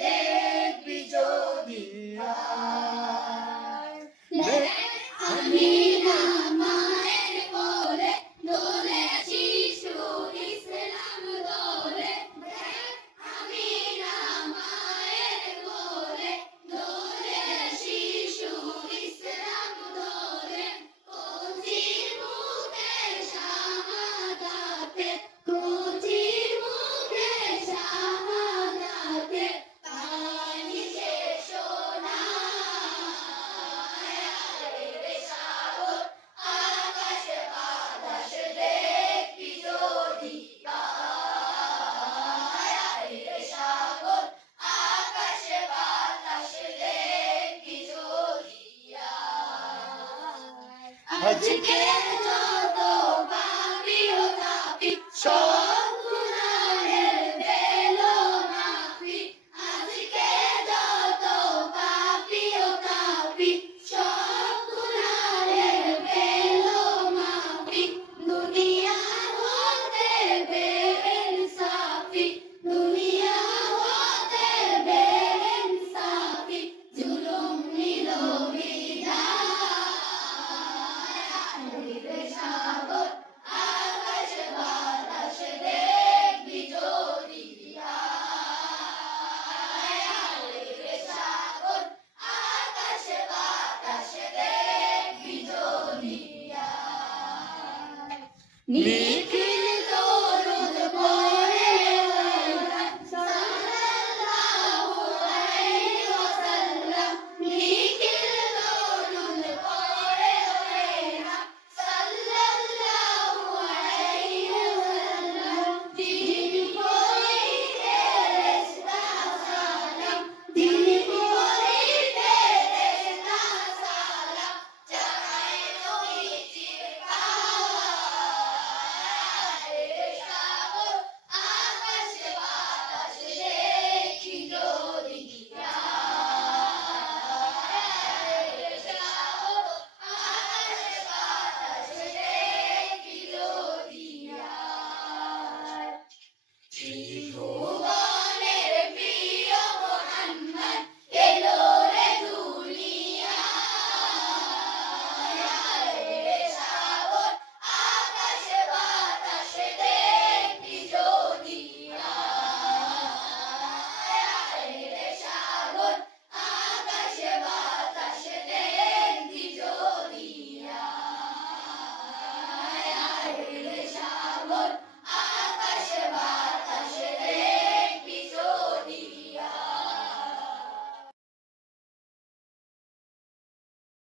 দেখবি যদি আয়। দেখ আমি না মায়ের কোলে দোলে শিশু ইসলাম দোলে দেখ আমি না মায়ের কোলে দোলে শিশু ইসলাম দোলে কচির মুখে শাহাদাতে কচির মুখে শাহাদাতে পানি সে সোনা আকাশ বাতাস দেখবি যদি আয় রে সাগর আকাশ বাতাস দেখবি যদি আজকে যত পাপি ও তাপি সব গুনাহের দিলো মাফি আজকে যত পাপি ও তাপি সব গুনাহের দিলো মাফি দুনিয়া হতে বেইনসাফি দুনিয়া হতে বেইনসাফি জুলুম নিল বিদায় রে সাগর আকাশ বাতাস দেখবি যদি আয় রে সাগর আকাশ বাতাস দেখবি যদি আয়। নিখিল